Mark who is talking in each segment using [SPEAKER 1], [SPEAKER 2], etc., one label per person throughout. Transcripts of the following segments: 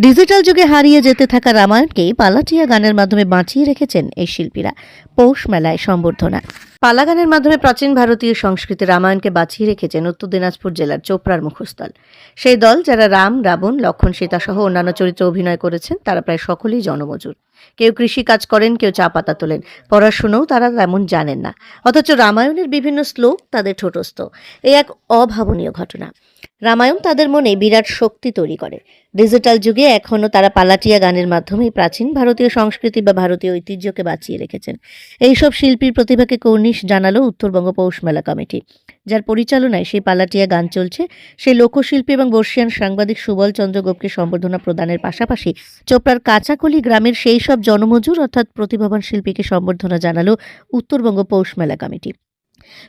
[SPEAKER 1] Digital যুগে হারিয়ে যেতে থাকা রামায়ণকেই পালাটিয়া গানের মাধ্যমে বাঁচিয়ে রেখেছেন এই শিল্পীরা। পৌষ মেলায় সম্বর্ধনা। পালা গানের মাধ্যমে প্রাচীন ভারতীয় সংস্কৃতি রামায়ণকে বাঁচিয়ে রেখেছেন উত্তর দিনাজপুর জেলার চোপড়ার মুখস্থল। সেই দল যারা রাম, রাবণ, লক্ষণ, সীতা সহ অন্যান্য চরিত্রে অভিনয় করেছেন, তারা প্রায় সকলেই জনমজুর। কেউ কৃষি কাজ করেন, কেউ চা পাতা তোলেন। পড়াশুনোও তারা তেমন জানেন না। অথচ রামায়ণের বিভিন্ন শ্লোক তাদের ঠোঁটস্থ। এই এক অভাবনীয় ঘটনা। রামায়ণ তাদের মনে বিরাট শক্তি তৈরি করে। ডিজিটাল যুগে এখনও তারা পালাটিয়া গানের মাধ্যমে প্রাচীন ভারতীয় সংস্কৃতি বা ভারতীয় ঐতিহ্যকে বাঁচিয়ে রেখেছেন। এইসব শিল্পীর প্রতিভাকে কর্নিশ জানালো উত্তরবঙ্গ পৌষ মেলা কমিটি। যার পরিচালনায় সেই পালাটিয়া গান চলছে, সেই লোকশিল্পী এবং বর্ষিয়ান সাংবাদিক সুবল চন্দ্র গোপকে সম্বর্ধনা প্রদানের পাশাপাশি চোপড়ার কাঁচাকলি গ্রামের সেই সব জনমজুর অর্থাৎ প্রতিভাবান শিল্পীকে সম্বর্ধনা জানালো উত্তরবঙ্গ পৌষ মেলা কমিটি।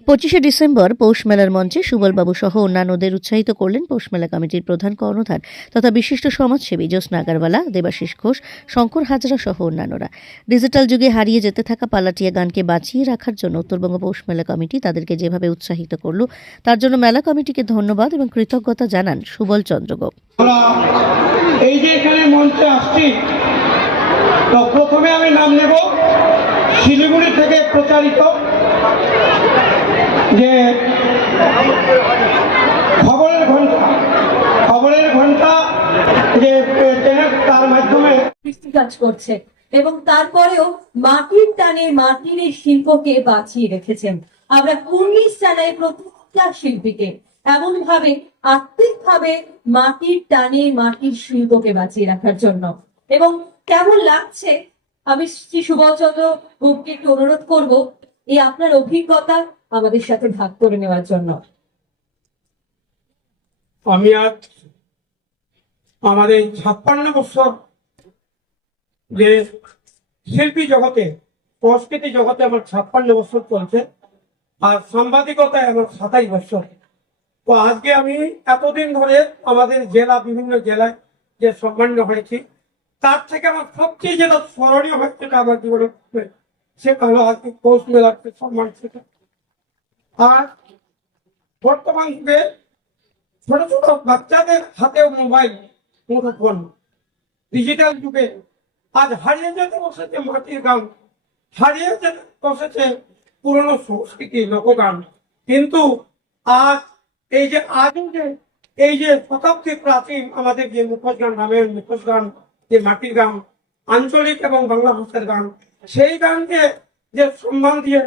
[SPEAKER 1] পঁচিশে ডিসেম্বর পৌষ মেলার মঞ্চে সুবলবাবু সহ অন্যান্যদের উৎসাহিত করলেন পৌষ মেলা কমিটির প্রধান কর্ণধার তথা বিশিষ্ট সমাজসেবী জ্যোৎস্না আগারওয়ালা, দেবাশিস ঘোষ, শঙ্কর হাজরা সহ অন্যান্যরা। ডিজিটাল যুগে হারিয়ে যেতে থাকা পালাটিয়া গানকে বাঁচিয়ে রাখার জন্য উত্তরবঙ্গ পৌষ মেলা কমিটি তাদেরকে যেভাবে উৎসাহিত করল, তার জন্য মেলা কমিটিকে ধন্যবাদ এবং কৃতজ্ঞতা জানান সুবল চন্দ্র গোপ
[SPEAKER 2] এই যে এখানে মঞ্চে আসছি প্রথমে আমি নাম নেব শিলিগুড়ি থেকে প্রচারিত যে খবরের ঘণ্টা খবরের ঘণ্টা যে তার মাধ্যমে
[SPEAKER 3] কাজ করছে এবং তারপরেও মাটির টানে মাটির এই শিল্পকে বাঁচিয়ে রেখেছেন। আমরা কুর্নিশ জানাই প্রত্যেকটা শিল্পীকে। এমন ভাবে আত্মিক ভাবে মাটির টানে মাটির শিল্পকে বাঁচিয়ে রাখার জন্য। এবং কেমন লাগছে আমি শ্রী সুবলচন্দ্র গুপ্তকে একটু অনুরোধ করব, এই আপনার অভিজ্ঞতা আমাদের সাথে ভাগ করে নেওয়ার জন্য।
[SPEAKER 2] আমি আজ আমাদের ছাপ্পান্ন বছর যে শিল্পী জগতে, সংস্কৃতি জগতে আমার ছাপ্পান্ন বছর চলছে, আর সাংবাদিকতায় আমার সাতাইশ বছর। তো আজকে আমি এতদিন ধরে আমাদের জেলা, বিভিন্ন জেলায় যে সম্মানিত হয়েছি তার থেকে আমার সবচেয়ে যেটা স্মরণীয় হয়েছে আমার জীবনে সেটা হলো আজকে পৌষ মেলার যে সম্মান সেটা। আর বর্তমান যুগে ছোট ছোট বাচ্চাদের হাতেও মোবাইল মুঠোফোন ডিজিটাল যুগে আজ হারিয়ে যেতে বসেছে মাটির গান, হারিয়ে যেতে বসেছে পুরনো সংস্কৃতি লোকগান। কিন্তু আজ এই যে আজও যে, এই যে শতাব্দী প্রাচীন আমাদের যে মুখোশ গান রামের মুখোশ গান যে মাটির গান, আঞ্চলিক এবং বাংলা ভাষার গান, সেই গানকে যে সম্মান দিয়ে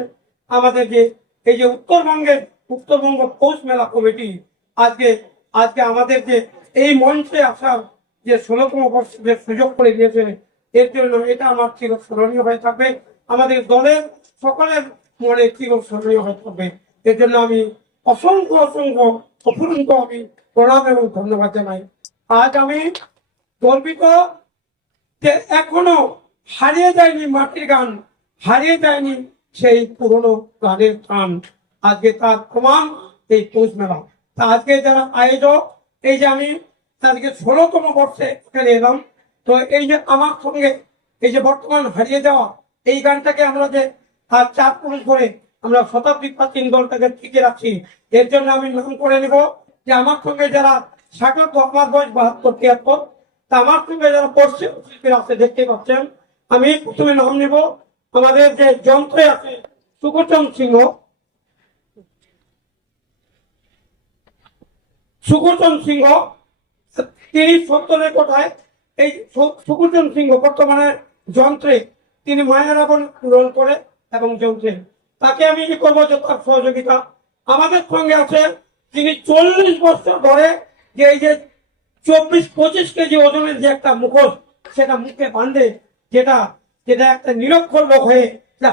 [SPEAKER 2] আমাদেরকে এই যে উত্তরবঙ্গের উত্তরবঙ্গ পৌষ মেলা কমিটি আজকে আজকে আমাদের যে এই মঞ্চে আসার যে ষোলতম বর্ষ যে সুযোগ করে দিয়েছে, এর জন্য এটা আমার চির স্মরণীয় হয়ে থাকবে। আমাদের দলের সকলের মনে চির স্মরণীয় হয়ে থাকবে। এর জন্য আমি অসংখ্য অসংখ্য অফুরন্ত আমি প্রণাম এবং ধন্যবাদ জানাই। আজ আমি গর্বিত যে এখনও হারিয়ে যায়নি মাটির গান, হারিয়ে যায়নি সেই পুরনো গানের গান। আজকে তার প্রমাণ এই পৌষ মেলা। তা আজকে যারা আয়োজক, এই যে আমি আজকে ষোলোতম বর্ষে এখানে এলাম, তো এই যে আমার সঙ্গে এই যে বর্তমান হারিয়ে যাওয়া এই গানটাকে আমরা যে আর চার পুরুষ ধরে আমরা শতাব্দী প্রাচীন দলটাকে টিকে রাখছি, এর জন্য আমি নাম করে নেব যে আমার সঙ্গে যারা স্বাগত, আমার বয়স বাহাত্তর, তিয়াত্তর তা আমার সঙ্গে যারা আছে দেখতে পাচ্ছেন। আমি প্রথমে নাম নেব। আমাদের যে যন্ত্রে আছে সুকচন সিংহ। সুকচন সিংহ, তিনি সত্তরের কোঠায় এই সুকুচন সিংহ বর্তমানে যন্ত্রে তিনি মায়া রাবণ রোল করে এবং যন্ত্রে। তাকে আমি কি করব তার সহযোগিতা? আমাদের সঙ্গে আছে তিনি চল্লিশ বছর ধরে যে এই যে চব্বিশ পঁচিশ কেজি ওজনের যে একটা মুখোশ, সেটা মুখে বাঁধে, যেটা যেটা একটা নিরক্ষর লোক হয়ে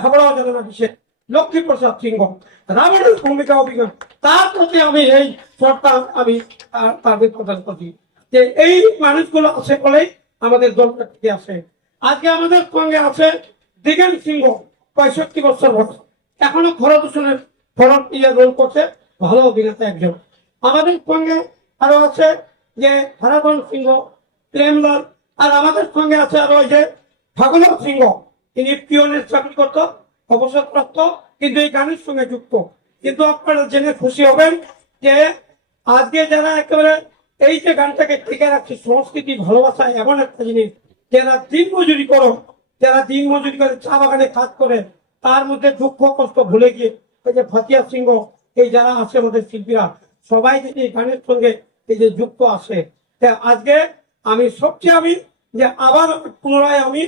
[SPEAKER 2] হাবড়া জননা বিশেষ লক্ষ্মী প্রসাদ সিংহ, রাবণের ভূমিকা অভিজ্ঞ তার প্রতি আমি এই শ্রদ্ধা আমি তাদের প্রদান করছি যে এই মানুষগুলো আছে বলেই আমাদের দলটা টিকে আছে। আজকে আমাদের সঙ্গে আছে দিগেন সিংহ, পঁয়ষট্টি বছর বয়স। এখনও খরচ দূষণের খরচ ইয়ে রোল করছে, ভালো অভিনেতা একজন। আমাদের সঙ্গে আরও আছে যে হারাধন সিংহ, প্রেমলাল, আর আমাদের সঙ্গে আছে আরও ওই যে ঠাকুর সিংহ। তিনি পিওনের চাকরি করত, অবসরপ্রাপ্ত, কিন্তু এই গানের সঙ্গে যুক্ত। কিন্তু আপনারা জেনে খুশি হবেন যে আজকে যারা একেবারে এই যে গানটাকে টিকে রাখছে, সংস্কৃতি, ভালোবাসা, এমন একটা জিনিস, যারা দিন মজুরি করো, যারা দিন মজুরি করে চা বাগানে কাজ করে, তার মধ্যে দুঃখ, কষ্ট ভুলে গিয়ে, এই যে ফাতিয়া সিংহ, এই যারা আছে আমাদের শিল্পীরা, সবাই যদি এই গানের সঙ্গে যে যুক্ত আছে। আজকে আমি সবচেয়ে আমি যে আবার পুনরায় আমি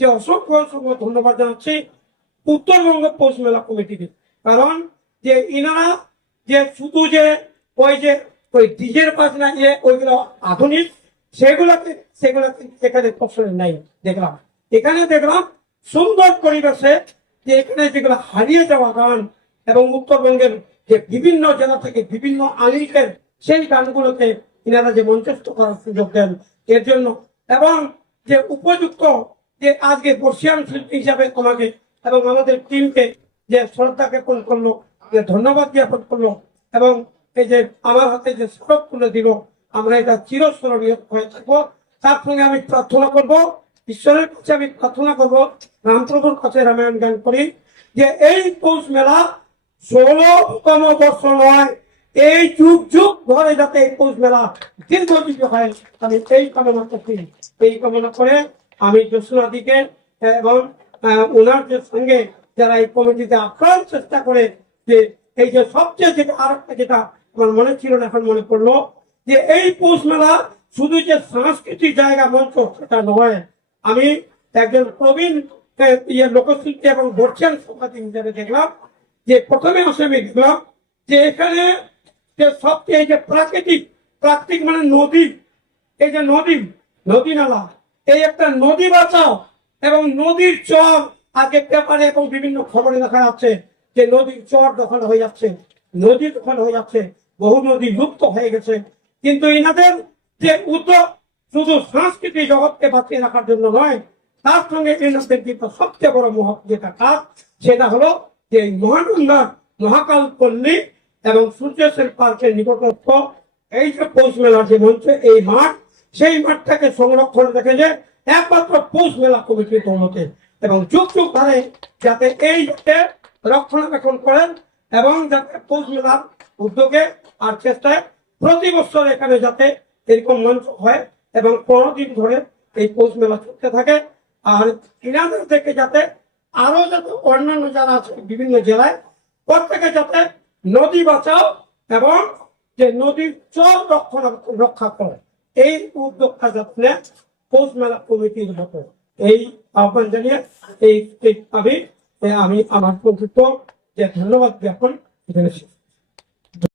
[SPEAKER 2] যে অসংখ্য অসংখ্য ধন্যবাদ জানাচ্ছি উত্তরবঙ্গ পৌষ মেলা কমিটিকে। কারণ যে ইনারা যে শুধু যে ওই যে ওই ডিজের পাশ না, যে ওইগুলো আধুনিক সেগুলোকে সেগুলোকে এখানে পছন্দ নাই, দেখলাম। এখানে দেখলাম সুন্দর পরিবেশে যে এখানে যেগুলো হারিয়ে যাওয়া গান এবং উত্তরবঙ্গের যে বিভিন্ন জেলা থেকে বিভিন্ন আলিকের সেই গানগুলোকে ইনারা যে মঞ্চস্থ করার সুযোগ দেন এর জন্য। এবং যে উপযুক্ত যে আজকে বর্ষিয়ান শিল্পী হিসাবে আমাকে এবং আমাদের টিমকে যে শ্রদ্ধা জ্ঞাপন করল, যে ধন্যবাদ জ্ঞাপন করল এবং এই যে আমার হাতে যে স্মারক তুলে দিল, আমরা এটা চিরস্মরণীয় হয়ে থাকব। তার সঙ্গে আমি প্রার্থনা করব, ঈশ্বরের কাছে আমি প্রার্থনা করব, রামপ্রভুর কাছে রামায়ণ গান করি, যে এই পৌষ মেলা ষোলতম বর্ষ নয় এই যুগ যুগ ধরে যাতে এই পৌষ মেলা দীর্ঘজীবী হয় আমি এই কামনা করছি। এই কামনা করে আমি জ্যোৎস্নাদিকে এবং ওনার যে সঙ্গে যারা এই কমিটিতে আপ্রাণ চেষ্টা করে যে এই যে সবচেয়ে যেটা আর যেটা আমার মনে ছিল না, এখন মনে পড়ল যে এই পৌষ মেলা শুধু যে সাংস্কৃতিক জায়গা মঞ্চ, সেটা নয়। আমি একজন প্রবীণ ইয়ে লোকশিল্পী এবং বর্ষিয়ান সম্পাদক হিসেবে দেখলাম যে প্রথমে আসে আমি দেখলাম যে এখানে যে সবচেয়ে যে প্রাকৃতিক প্রাকৃতিক মানে নদী। এই যে নদী নদী নালা। এই একটা নদী বাঁচাও এবং নদীর চর, আগে পেপারে এবং বিভিন্ন খবরে দেখা যাচ্ছে যে নদীর চর দখল হয়ে যাচ্ছে, নদী দখল হয়ে যাচ্ছে, বহু নদী লুপ্ত হয়ে গেছে। কিন্তু এনাদের যে উদ্যোগ শুধু সংস্কৃতি জগৎকে বাঁচিয়ে রাখার জন্য নয়, তার সঙ্গে এনাদের কিন্তু সবচেয়ে বড় মহা যেটা কাজ, সেটা হলো যে এই মহানন্দার মহাকাল পল্লী এবং সূর্যেশ্বর পার্কের নিকটস্থ এই যে পৌষ মেলার যে মঞ্চ এই মাঠ, সেই মাঠটাকে সংরক্ষণ রেখে যে একমাত্র পৌষ মেলা কমিটির দৌলতে এবং যুগ যুগ ধরে যাতে এই রক্ষণাবেক্ষণ করেন এবং যাতে পৌষ মেলার উদ্যোগে আর চেষ্টায় প্রতি বছর এখানে যাতে এরকম মঞ্চ হয় এবং পনেরো দিন ধরে এই পৌষ মেলা চলতে থাকে। আর ইনাদের থেকে যাতে আরও যাতে অন্যান্য যারা আছে বিভিন্ন জেলায়, প্রত্যেকে যাতে নদী বাঁচাও এবং যে নদীর চর রক্ষা করে। এই উদ্যোগটা যাতে নেয় পৌষ মেলা কমিটির মতো এই আহ্বান জানিয়ে এই আমি আমি আমার প্রকৃত যে ধন্যবাদ জ্ঞাপন এখানে